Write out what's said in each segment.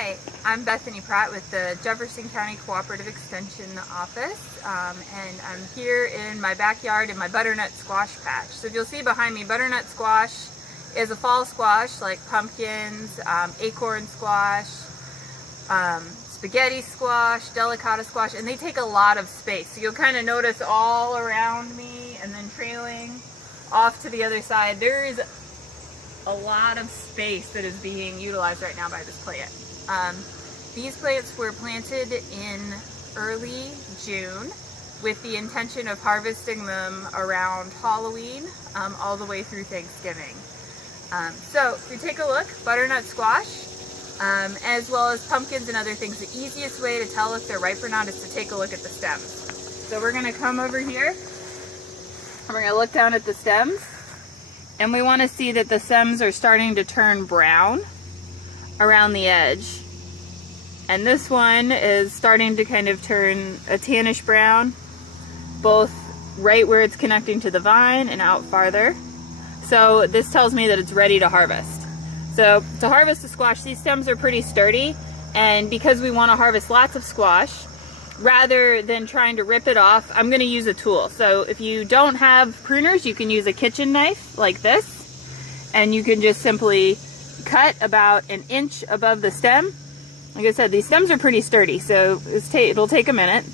Hi, I'm Bethany Pratt with the Jefferson County Cooperative Extension office, and I'm here in my backyard in my butternut squash patch. So if you'll see behind me, butternut squash is a fall squash like pumpkins, acorn squash, spaghetti squash, delicata squash, and they take a lot of space. So you'll kind of notice all around me and then trailing off to the other side, there is a lot of space that is being utilized right now by this plant. These plants were planted in early June with the intention of harvesting them around Halloween all the way through Thanksgiving. So if you take a look, butternut squash, as well as pumpkins and other things, the easiest way to tell if they're ripe or not is to take a look at the stems. So we're going to come over here and we're going to look down at the stems, and we want to see that the stems are starting to turn brown around the edge. And this one is starting to kind of turn a tannish brown, both right where it's connecting to the vine and out farther. So this tells me that it's ready to harvest. So to harvest a squash, these stems are pretty sturdy, and because we want to harvest lots of squash, rather than trying to rip it off, I'm going to use a tool. So if you don't have pruners, you can use a kitchen knife like this, and you can just simply cut about an inch above the stem. Like I said, these stems are pretty sturdy, so it'll take a minute,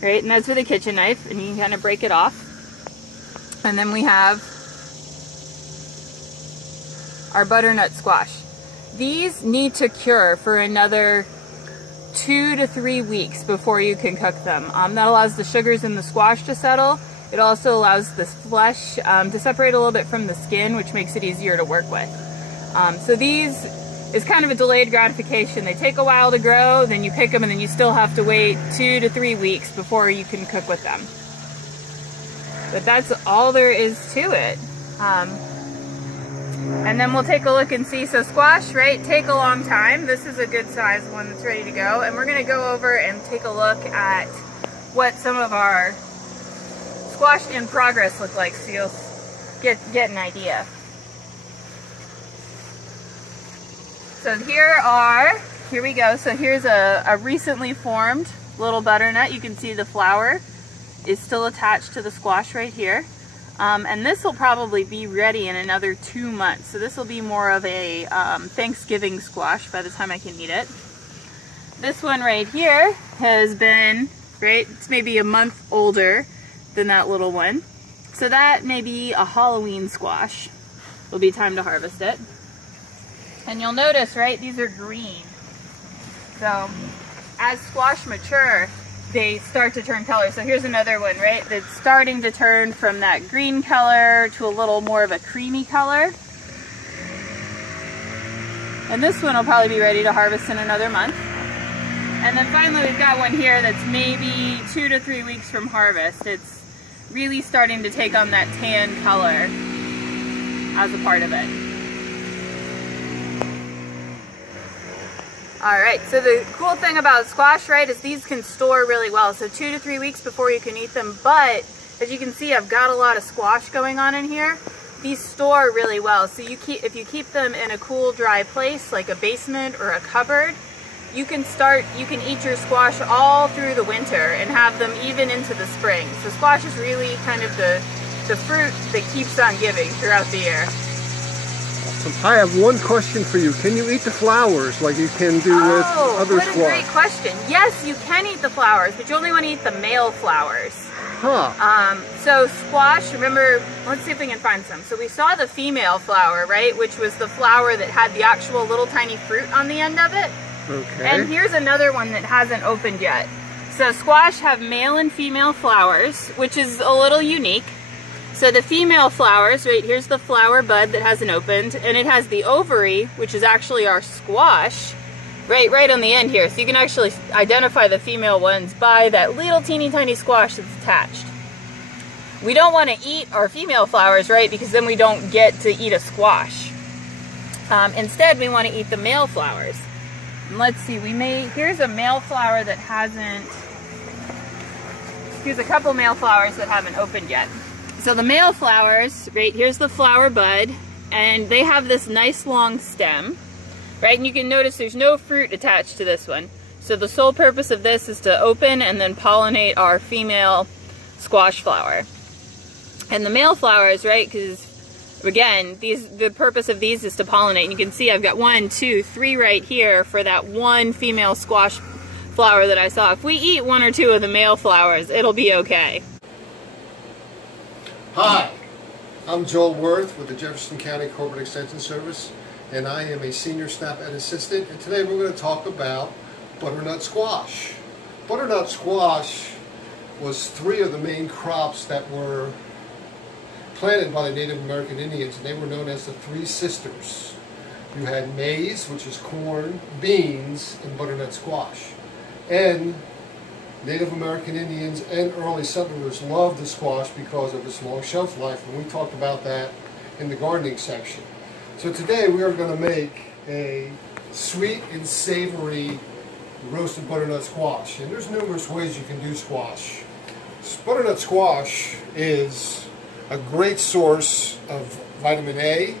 right? And that's with a kitchen knife, and you can kind of break it off. And then we have our butternut squash. These need to cure for another 2 to 3 weeks before you can cook them. That allows the sugars in the squash to settle. It also allows the flesh to separate a little bit from the skin, which makes it easier to work with. So these is kind of a delayed gratification. They take a while to grow, then you pick them, and then you still have to wait 2 to 3 weeks before you can cook with them. But that's all there is to it. And then we'll take a look and see. So squash, right, take a long time. This is a good size one that's ready to go. And we're gonna go over and take a look at what some of our squash in progress look like, so you'll get an idea. So here we go. So here's a recently formed little butternut. You can see the flower is still attached to the squash right here. And this will probably be ready in another 2 months. So this will be more of a Thanksgiving squash by the time I can eat it. This one right here has been, right, it's maybe a month older than that little one. So that may be a Halloween squash. It'll be time to harvest it. And you'll notice, right, these are green. So as squash mature, they start to turn color. So here's another one, right, that's starting to turn from that green color to a little more of a creamy color. And this one will probably be ready to harvest in another month. And then finally we've got one here that's maybe 2 to 3 weeks from harvest. It's really starting to take on that tan color as a part of it. Alright, so the cool thing about squash, right, is these can store really well. So 2 to 3 weeks before you can eat them, but as you can see, I've got a lot of squash going on in here. These store really well. So if you keep them in a cool, dry place, like a basement or a cupboard, you can eat your squash all through the winter and have them even into the spring. So squash is really kind of the fruit that keeps on giving throughout the year. I have one question for you. Can you eat the flowers like you can do with other squash? What a great question. Yes, you can eat the flowers, but you only want to eat the male flowers. Huh. So squash, remember, let's see if we can find some. So we saw the female flower, right, which was the flower that had the actual little tiny fruit on the end of it. Okay. And here's another one that hasn't opened yet. So squash have male and female flowers, which is a little unique. So the female flowers, right, here's the flower bud that hasn't opened, and it has the ovary, which is actually our squash, right on the end here. So you can actually identify the female ones by that little teeny tiny squash that's attached. We don't want to eat our female flowers, right, because then we don't get to eat a squash. Instead, we want to eat the male flowers. And let's see, here's a male flower that hasn't, here's a couple male flowers that haven't opened yet. So the male flowers, right, here's the flower bud, and they have this nice long stem. right? And you can notice there's no fruit attached to this one. So the sole purpose of this is to open and then pollinate our female squash flower. And the male flowers, right, because again, the purpose of these is to pollinate. And you can see I've got 1, 2, 3 right here for that one female squash flower that I saw. If we eat 1 or 2 of the male flowers, it'll be okay. Hi, I'm Joel Worth with the Jefferson County Cooperative Extension Service, and I am a Senior Snap Ed Assistant, and today we're going to talk about butternut squash. Butternut squash was 3 of the main crops that were planted by the Native American Indians, and they were known as the 3 sisters. You had maize, which is corn, beans, and butternut squash. And Native American Indians and early settlers loved the squash because of its long shelf life, and we talked about that in the gardening section. So today we are going to make a sweet and savory roasted butternut squash. And there's numerous ways you can do squash. Butternut squash is a great source of vitamin A,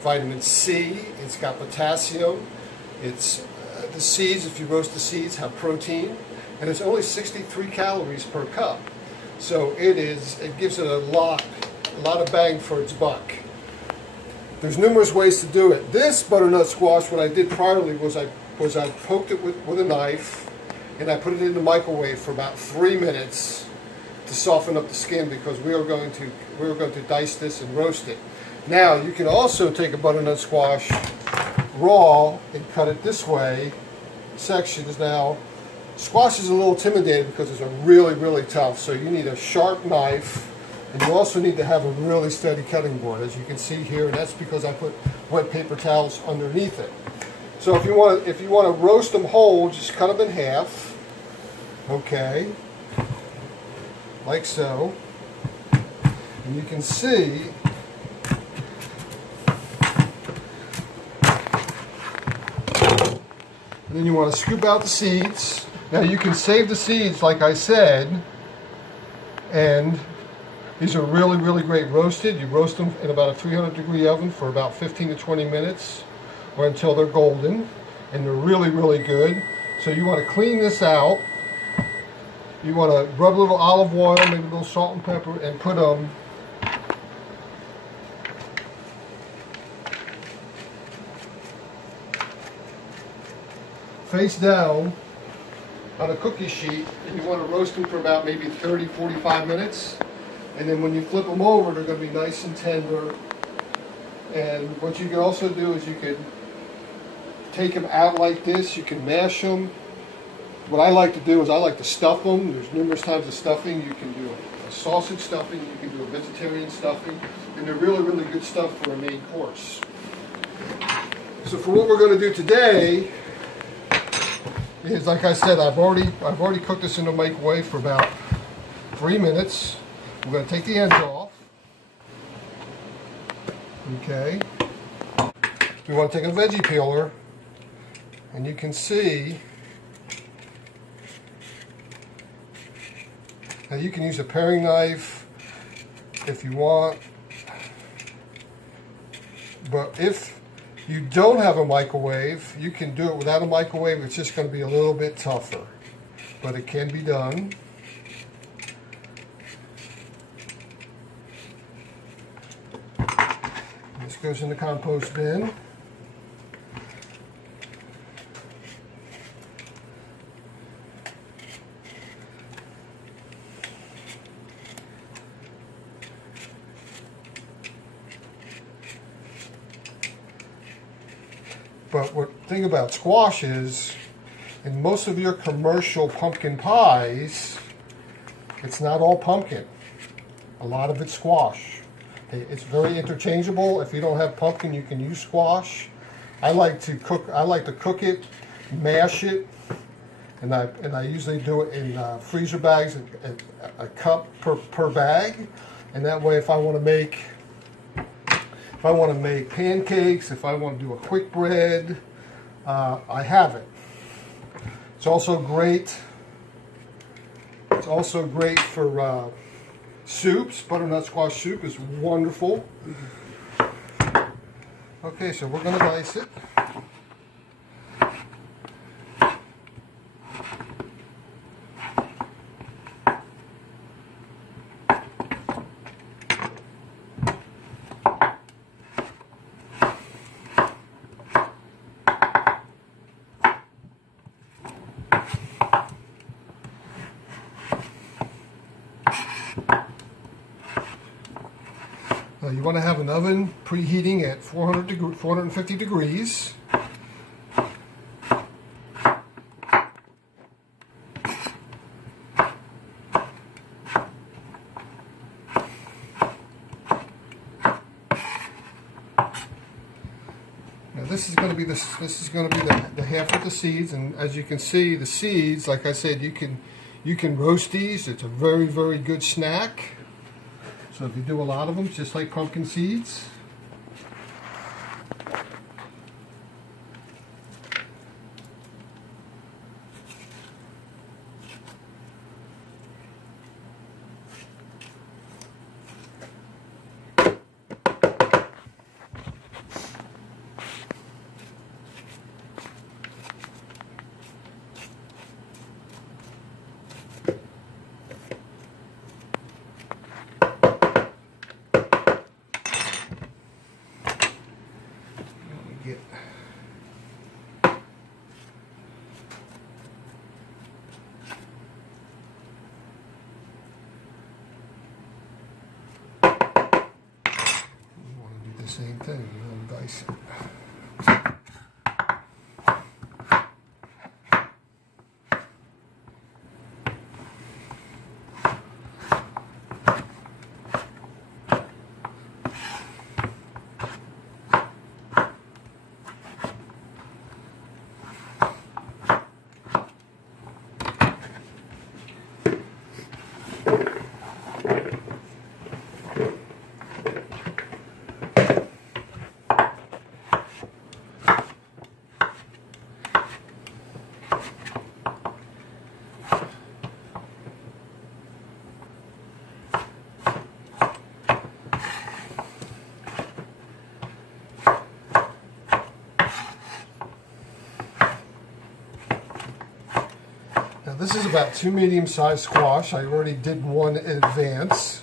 vitamin C, it's got potassium, it's the seeds, if you roast the seeds, have protein, and it's only 63 calories per cup. So it gives it a lot of bang for its buck. There's numerous ways to do it. This butternut squash, what I did priorly was I poked it with a knife, and I put it in the microwave for about 3 minutes to soften up the skin, because we were going to dice this and roast it. Now you can also take a butternut squash raw and cut it this way, sections. Now squash is a little intimidating because it's really tough, so you need a sharp knife, and you also need to have a really steady cutting board, as you can see here, and that's because I put wet paper towels underneath it. So if you want to roast them whole, just cut them in half, okay, like so, and you can see and then you want to scoop out the seeds. Now you can save the seeds, like I said, and these are really great roasted. You roast them in about a 300-degree oven for about 15 to 20 minutes, or until they're golden, and they're really good. So you want to clean this out. You want to rub a little olive oil, maybe a little salt and pepper, and put them face down on a cookie sheet, and you want to roast them for about maybe 30-45 minutes. And then when you flip them over, they're going to be nice and tender. And what you can also do is you can take them out like this. You can mash them. What I like to do is I like to stuff them. There's numerous types of stuffing. You can do a sausage stuffing, you can do a vegetarian stuffing, and they're really good stuff for a main course. So for what we're going to do today is, like I said, I've already cooked this in the microwave for about 3 minutes. We're going to take the ends off. Okay. We want to take a veggie peeler, and you can see. Now you can use a paring knife if you want, but if you don't have a microwave, you can do it without a microwave. It's just going to be a little bit tougher, but it can be done. This goes in the compost bin. But the thing about squash is, in most of your commercial pumpkin pies, it's not all pumpkin. A lot of it's squash. It's very interchangeable. If you don't have pumpkin, you can use squash. I like to cook it, mash it, and I usually do it in freezer bags, a cup per bag, and that way if I want to make pancakes, if I want to do a quick bread, I have it. It's also great for soups. Butternut squash soup is wonderful. Okay, so we're going to dice it. Now you want to have an oven preheating at 450 degrees. Now this is going to be the half with the seeds, and as you can see, the seeds, like I said, you can roast these. It's a very, very good snack. So if you do a lot of them, just like pumpkin seeds. Same thing, you know, dice it. Now this is about 2 medium-sized squash. I already did one in advance.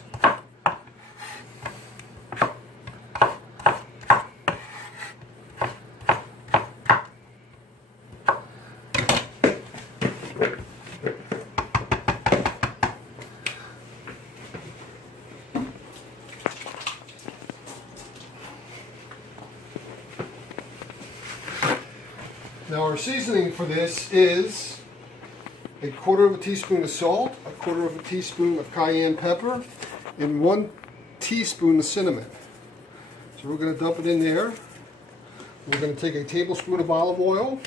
Now our seasoning for this is a 1/4 teaspoon of salt, a 1/4 teaspoon of cayenne pepper, and 1 teaspoon of cinnamon. So we're going to dump it in there. We're going to take a tablespoon of olive oil.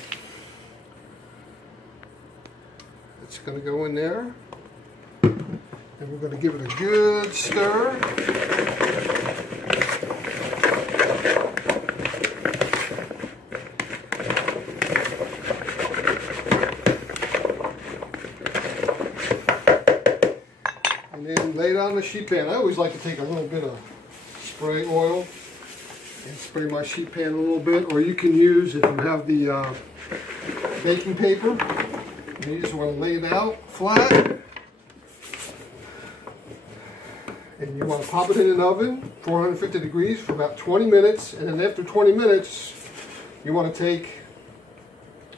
It's going to go in there. And we're going to give it a good stir. Lay it on the sheet pan. I always like to take a little bit of spray oil and spray my sheet pan a little bit, or you can use, if you have the baking paper, you just want to lay it out flat, and you want to pop it in an oven, 450 degrees for about 20 minutes, and then after 20 minutes you want to take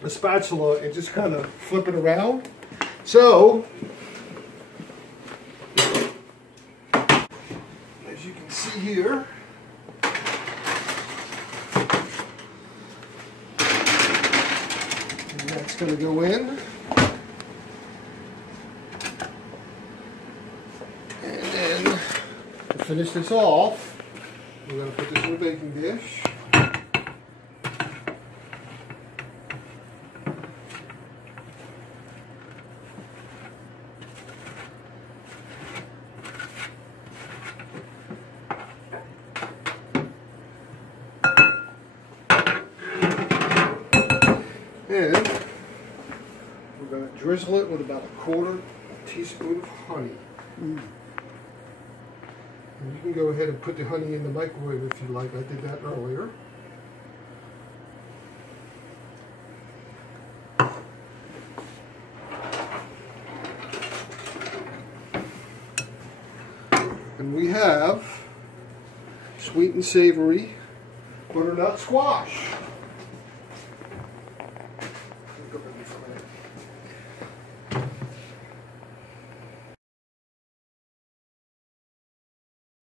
a spatula and just kind of flip it around. So you can see here, and that's going to go in, and then to finish this off, we're going to put this in a baking dish. And we're going to drizzle it with about a 1/4 teaspoon of honey. And you can go ahead and put the honey in the microwave if you like. I did that earlier. And we have sweet and savory butternut squash. Go ahead and